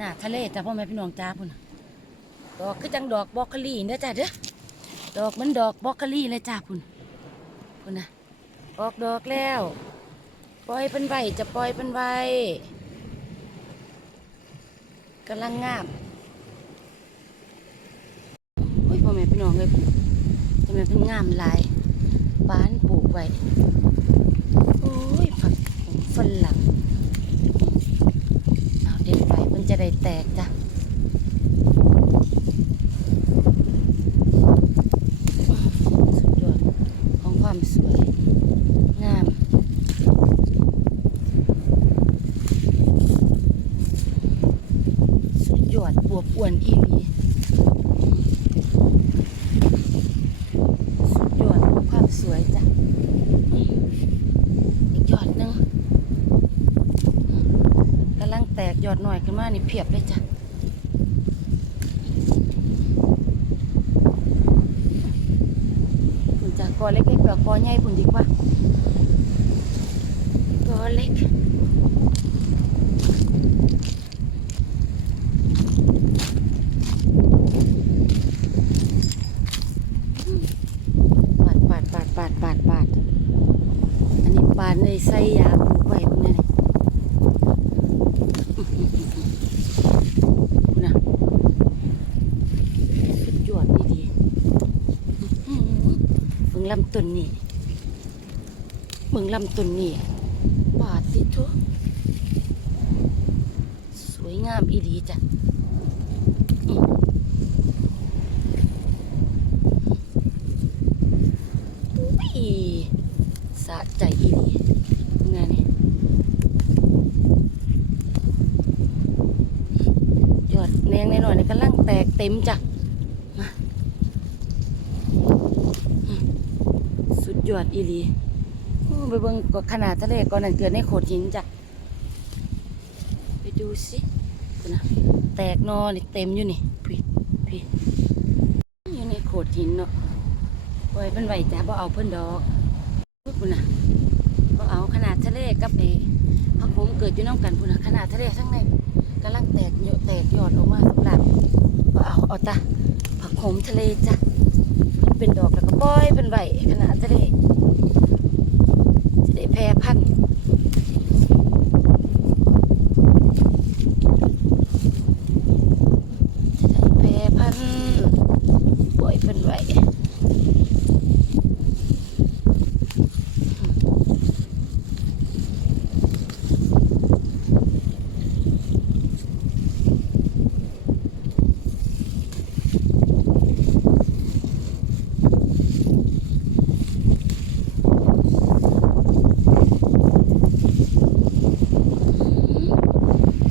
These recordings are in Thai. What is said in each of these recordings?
นาดทะเลจ้ะพ่อแม่พี่น้องจ้าพุ่นดอกคือจังดอกบล็อกโคลี่เด้อจ้ะเด้อดอกเหมันดอกบล็อกโคลี่เลยจ้าพุ่นพุ่นนะออกดอกแล้ว ปล่อยเป็นใบจะปล่อยเป็นใบกำลังงามโอ้ยพ่อแม่พี่น้องเลยจะแม่นเป็นงามลายบ้านปลูกไว้โอ้ยผักฝรั่งเอาเด็ด ไปมันจะได้แตกจ้ะสุดยอดของความสวย งาม สุดยอดบวบอ้วนอีหลีสุดยอดของความสวยจ้ะนี่อีกยอดหนึงอืมกำลังแตกยอดหน่อย ขึ้นมานี่เพียบเลยจ้ะคุณจากกอเล็กๆกับกอใหญ่คุณดีกว่า กอเล็ก ปาดปาดปาดปาดปาดปาดอันนี้ปาดในใส่ยาปลูกไว้พวกนี้นี่คุณน่ะสุดยอดดีดีๆอื้อหือเบิ่ งลำต้นนี่เบิ่งลำต้นนี่ปาดติทุสวยงามอีดีจ้ะอีสะใจอีหลีงานนี่ยอดแนงแน่นอนนี่กำลังแตกเต็มจ้ะมาอืมสุดย อดอีหลีโอ้ไปเบิ่งก็ขนาดทะเลก่อนนั้นเกิดในโขดหินจ้ะไปดูสิคุณนะแตกนอนี่เต็มอยู่นี่พี่พี่อยู่ในโขดหินเนาะไว้เป็นไหวจ้าบ่เอาเพิ่นดอกพุ่นน่ะบ่เอาขนาดทะเลกับเอพักผมเกิดอยู่น้ำกันพุ่นน่ะขนาดทะเลทั้งในกำลังแตกเยอะแตกยอดออกมาสำหรับบ่เอาเอาตาผักโขมทะเลจ้ะเพิ่นเป็นดอกแล้วก็ปล่ อยเป็นไหวขนาดจะได้จะได้แพร่พันธุ์จะได้แพร่พันธุ์ปล่อยเป็นไหว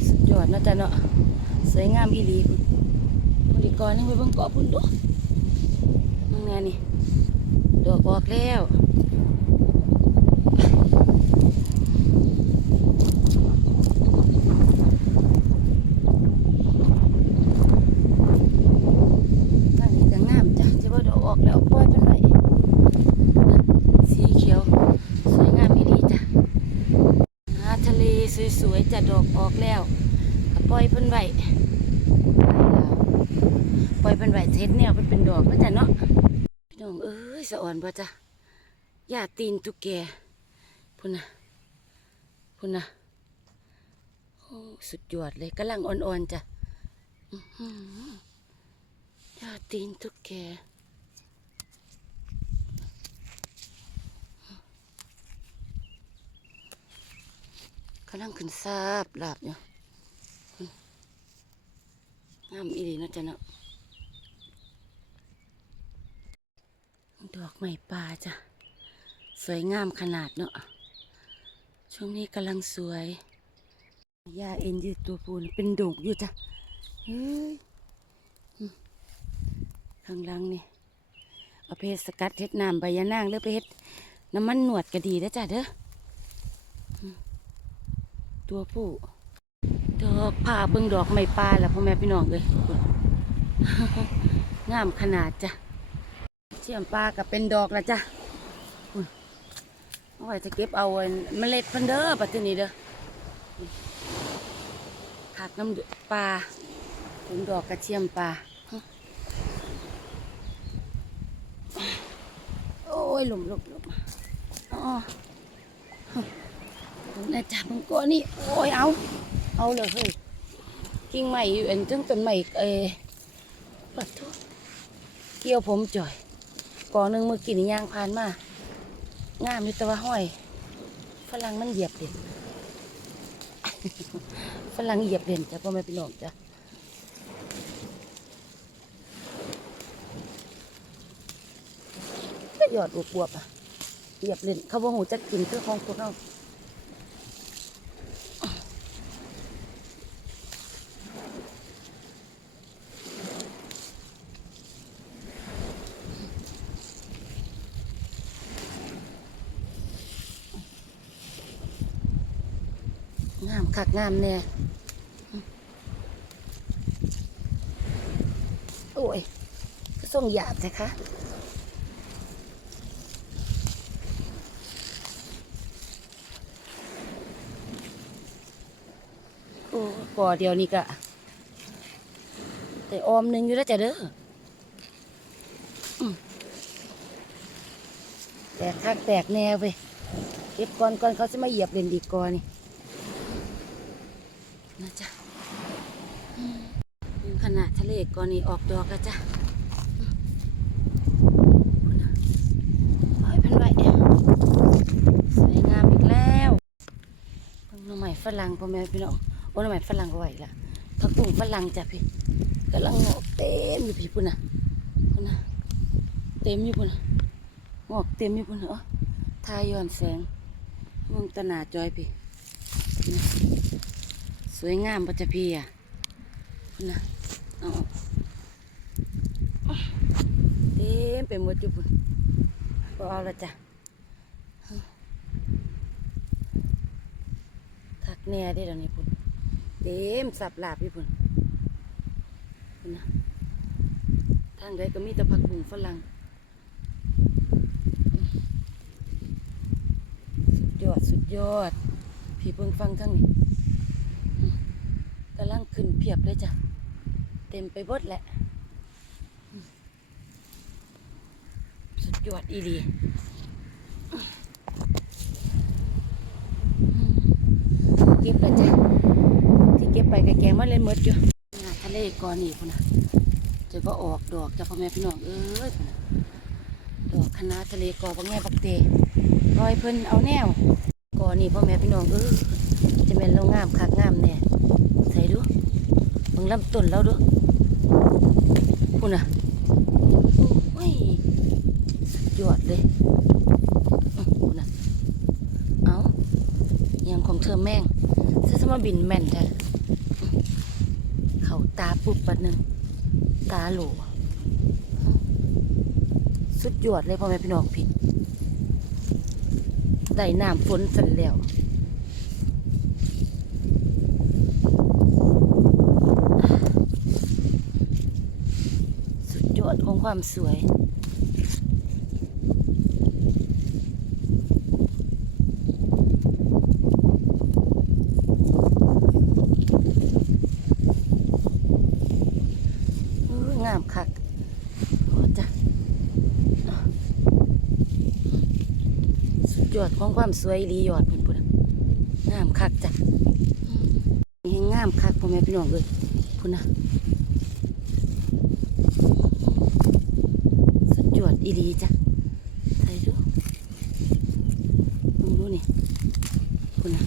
สุดยอดเนาะจ๊ะเนาะสวยงามอีหลีพุ่นพุ่นดี กอพุ่นดูนั่งแน่นี่ดอกออกแล้วนั่นนี่ก็งามจ้ะจะว่าดอกออกแล้วป่อยเป็นไรสีเขียวสวยงามอีหลีจ้ะหาทะเลสวยๆจะดอกออกแล้วปล่อยเพิ่นไว้ ปล่อยเพิ่นไว้เทศแนวเพิ่นเป็นดอกแล้วจ้ะเนาะพี่น้องเอ้ยสะอ่อนบ่จ้ะย่าตีนตุกแกพุ่นน่ะพุ่นน่ะโอ้สุดยอดเลยกำลังอ่อนๆจ้ะอื้อหือย่าตีนตุกแกกำลังขึ้นซาบหลับอยู่ งามอีดีเนาะจ๊ะเนาะดอกไม้ป่าจ้ะ สวยงามขนาดเนาะช่วงนี้กำลังสวยหญ้าเอ็นยืดตัวปูนเป็นดงอยู่จ้ะเฮ้ยข้างล่างนี่เอาไปเฮ็ดสกัดเฮ็ดน้ำใบยะนางหรือไปเฮ็ดน้ำมันหนวดก็ดีนะจ้ะเด้อตัวผู้ ดอกผ้าเบิ่งดอกไม้ป่าแล้วพ่อแม่พี่น้องเลยงามขนาดจ้ะเชื่อมปลากับเป็นดอกล้วจ้ะอุ้ยเอาไว้จะเก็บเอาเมล็ดเพิ่นเด้อปัจจุบันนี้เด้อผักน้ำปลาถุงดอกกระเทียมปลาโอ้ยหลุมหลุมหลุมอ๋อผมน่าจับมันก็นี่โอ้ยเอา เอาเลยเฮ้ยกิ่งใหม่อยู่อันจังต้นใหม่เออปัดทุกเกี่ยวผมจ่อยกองหนึ่งเมื่อกี้นี่ยางผ่านมางามอยู่แต่ว่าห้อยฝรั่งมันเหยียบเด่นฝรั่งเหยียบเด่นจ้ะพ่อแม่พี่น้องจ้ะก็หยอดอวบๆอะเหยียบเล่นเขาบอกหูจะกินเคือของพวกเรา งามคักงามแน่โอ้ยส่งหยาบใช่คะโอ้ก่อเดียวนี่กะแต่ออมหนึ่งอยู่แล้วจ้ะเด้อแตกคักแตกแนวไปเก็บก่อนก่อนเขาจะมาเหยียบเล่นดีกว่านี่ะจ๊ะขนาดทะเลก่อนนี้ออกดอกแล้วจ้ะอืมปล่อยพันไว้สวยงามอีกแล้วเพิ่งหน้องใหม่ฝรั่งพ่อแม่พี่น้องโอ้หน้องใหม่ฝรั่งก็ไหวละผักบุ้งฝรั่งจ้ะพี่กำลังงอกเต็มอยู่พี่พุ่นน่ะพุ่นน่ะเต็มอยู่พุ่นน่ะงอกเต็มอยู่พุ่นน่ะอ๋อทายย้อนแสงมองตะหนาจอยพี่ วยงามปัจจพีอะนะเอาเต็มไปหมดอยู่พุ่นก็เอาละจ้ะทักแน่ได้แล้วนี่พุ่นเต็มสับหลาบอยู่พุ่นพุ่นนะทางใดก็มีแต่ผักบุ้งฝรั่งสุดยอดสุดยอดพี่เพิ่งฟังทั้งนี้ พียบเลยจ้ะ เต็มไปหมดแหละ สุดยอดอีดีเก็บแล้วจ้ะ ที่เก็บไปกับแกงมาเล่นหมดอยู่งาทะเลก่อนนี่พุ่นนะจะก็ออกดอกจากพ่อแม่พี่น้องเอ้ยพุ่นนะดอกคณะทะเลกอบักแง่บักเตรอยเพิ่นเอาแนวก่อนนี่พ่อแม่พี่น้องเอ้ยจะเป็นโรงงามคักงามแน่ใส่ดู เบิ่งลำต้นแล้วดูพุ่นน่ะโอ้ยดยอดเลยอื้อพุ่นน่ะเอาอยังของเธอแม่งเธอจะมาบินแม่นแท้เขาตาปุบปัดหนึ่งตาหลสุดยอดเลยพ่อแม่พี่น้องพี่ได้น้ำฝนสันแล้ว สุ ดของความสวย งามคักจ้ะสุดยอดของความสวยอีหลียอดพุ่นพุ่นงามคักจ้ะงามคักพ่อแม่พี่น้องเลยพุ่นนะ สุดย อดอีหลีจ้ะใส่ดูมึงดูนี่คุณนะ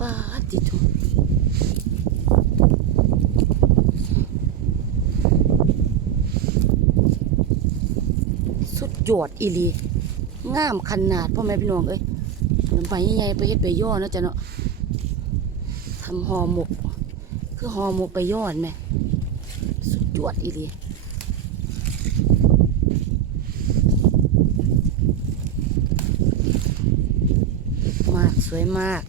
ป้าดจิทุสุดยอดอีหลีงามขนาดพ่อแม่พี่น้องเอ้ยไปยังไงไปเฮ็ดไปย่อเนาะจ้ะเนาะทำห่อหมก คือห่อหมกไปย่อนไหมสุดยอดอี วยมาก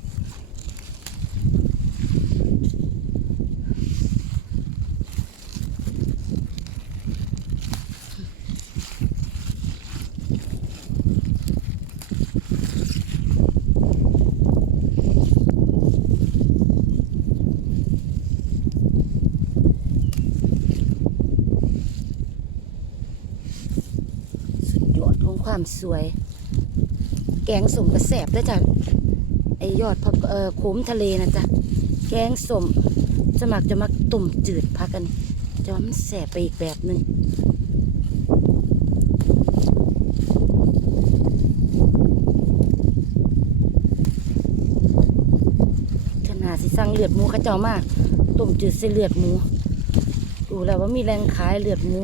สุดยอดของความสวย แกงสมกระแสบได้จ้ะ ไอยอดผักเอ่อโขมทะเลนะจ๊ะแกงสมสมักจะมักตุ่มจืดพักกันจะมันแสบไปอีกแบบหนึ่งขนาดสิสั่งเลือดหมูข้าเจ้ามากตุ่มจืดใส่เลือดหมู ดูแล้วว่ามีแรงขายเลือดหมู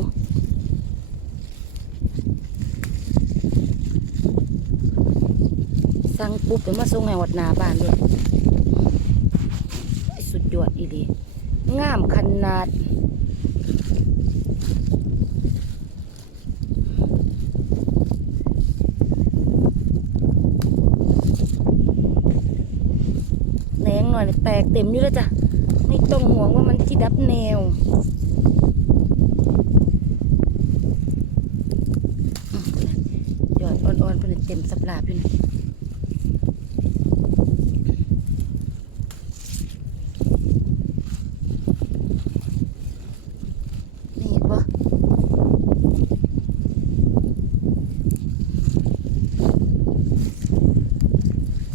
สั่งปุ๊บเดี๋ยวมาส่งให้วัดนาบ้านเลยสุดยอดอีหลีงามขนาดแหนงหน่อยแตกเต็มอยู่แล้วจ้ะไม่ต้องห่วงว่ามันที่ดับแนวยอดอ่อนๆเพิ่นเต็มสับลาบอยู่นะนี่เห็นปะ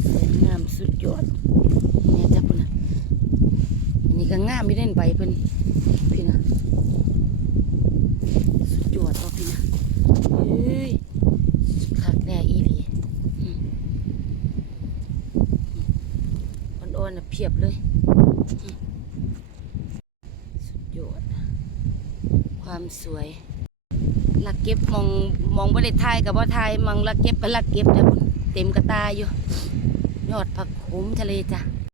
สวยงามสุดยอดเนี่ยจ้ะพุ่นนะอั ไม่ได้ใบเพิ่นพี่นะสุดยอดเอพี่นะเฮ้ยคักแน่อีหลีอืมอ่อนๆน่ะเพียบเลยสุดยอดความสวยลักเก็บมองมองบ่ไทยกับว่าทยมังลักเก็บไปลักเก็บแต่เต็มกระตาอยู่ ยอดผักโขมทะเลจ้ะ